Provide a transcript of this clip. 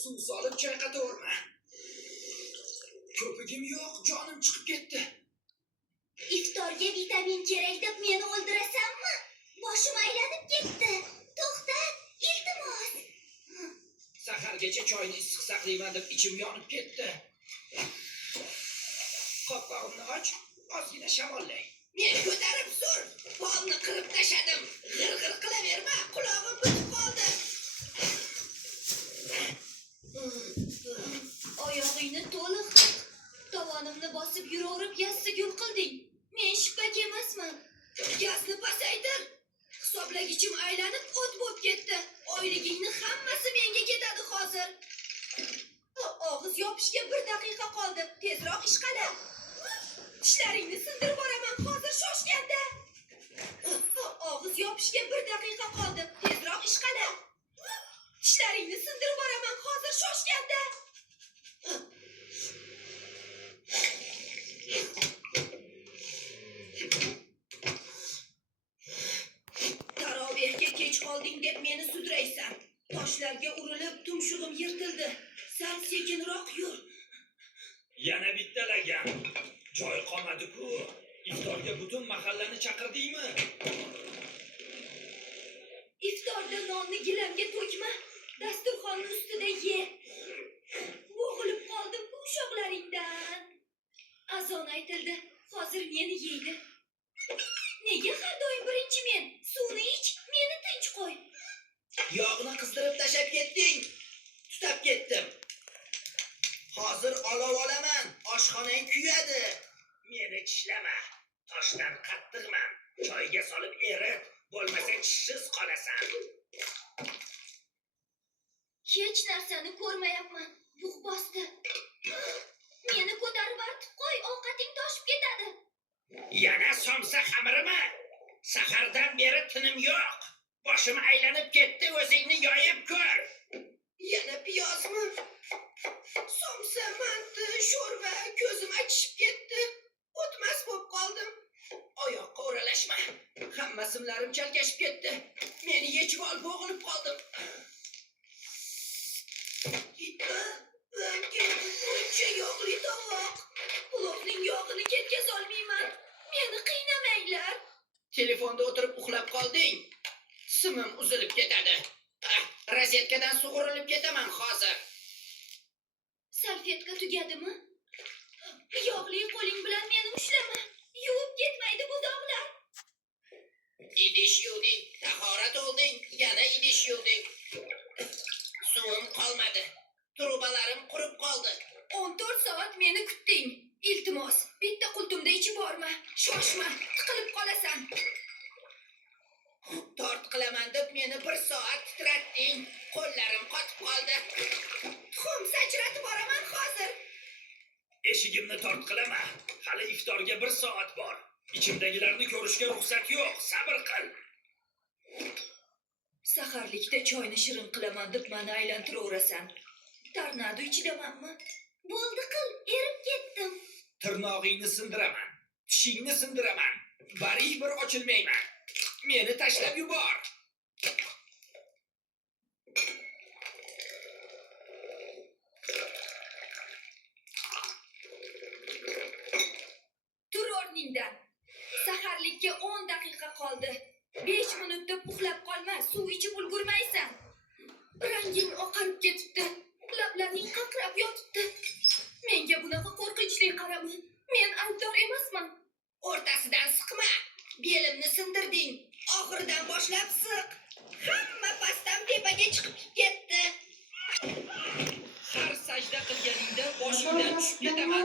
Suv solib chayqataverma. Ko'pigim yo'q, jonim chiqib ketdi. Iftorga vitamin kerak deb meni o'ldirasanmi? Boshim aylanib ketdi. To'xtat, iltimos. Sahargacha choyni issiq saqlayman deb ichim yonib ketdi. Qopqog'imni och, ozgina shamollay. Men ko'tarib sur. Polni qirib tashadim. G'ir-g'ir qilaverma, qulog'im bitib qoldi. Oyog'ingni to'liq tovonimni bosib yuraverib yassagul qilding. Men shippak emasman. Gazni pasaytir. Hisoblagichim aylanib o't bo'lib ketdi. Oyligingni hammasi menga ketadi hozir. Og'iz yopishga 1 daqiqa qoldi. Tezroq ishqala. Tishlaringni sindirib boraman hozir shoshganda. Og'iz yopishga 1 daqiqa qoldi. Tezroq ishqala. Tishlaringni sindirib boraman hozir shoshganda. Tarovehga kech qolding deb meni sudraysan. Toshlarga urilib tumshug'im yirtildi. Sal sekinroq yur. Yana bitta lagan. Joy qolmadi-ku. Iftorga butun mahallani chaqirdingmi? Iftorda nonni gilamga to'kma. Dasturxonning ustida ye. Bo'g'ilib qoldim ushoqlaringdan. Azon aytildi. Hozir meni yeydi. Nega har doim birinchi men? Suvni ich, meni tinch qo'y. Yog'ni qizdirib tashab ketding. Tutab ketdim. Hozir olov olaman. Oshxonang kuyadi. Meni tishlama. Toshdan qattiqman. Choyga solib erit. Bo'lmasa tishsiz qolasan. Hech narsani ko'rmayapman. Bug' bosdi. Meni ko'tarib artib qo'y, ovqating toshib ketadi. Yana somsa xamirimi? Sahardan beri tinim yo'q. Boshim aylanib ketdi, o'zingni yoyib ko'r. Yana piyozmi? Somsa, manti, sho'rva, ko'zim achishib ketdi. O'tmas bo'lib qoldim. Oyoqqa o'ralashma. Hamma simlarim chalkashib ketdi. Meni yechib ol, bo'g'ilib qoldim. Buncha yog'li tovoq. Uloqning yog'ini ketkazolmayman. Meni qiynamanglar. Telefonda o'tirib uxlab qolding. Simim uzilib ketadi. Rozetkadan sug'urilib ketaman hozir. Salfetka tugadimi? Yog'li qo'ling bilan meni ushlama. Yuvib ketmaydi bu dog'lar. Idish yuvding, tahorat olding, yana idish yuvding. Suvim qolmadi. Trubalarim qurib qoldi. 14 soat meni kutding. Iltimos, bitta qultumda ichib borma. Shoshma, tiqilib qolasan. Tort qilaman deb meni 1 soat titratding. Qo'llarim qotib qoldi. Tuxum sachratib boraman hozir. Eshigimni tort qilama. Hali iftorga 1 soat bor. Ichimdagilarni ko'rishga ruxsat yo'q. Sabr qil. Saharlikda choyni shirin qilaman deb meni aylantiraverasan. Tornado ichidamanmi? Bo'ldi qil, erib ketdim. Tirnog'ingni sindiraman. Tishingni sindiraman. Barig bir ochilmayman. Meni tashlab yubor. Tur o'rningdan. Saharlikka 10 daqiqa qoldi. 5 minutda uxlab qolma, suv ichib ulgurmaysan. Ranging oqarib ketibdi. Lablaring qaqrab yotibdi. Menga bunaqa qo'rqinchli qarama. Men aybdor emasman. O'rtasidan siqma. Belimni sindirding. Oxiridan boshlab siq. Hamma pastdan tepaga chiqib ketdi. Har sajda qilganingda boshingdan tushib ketaman.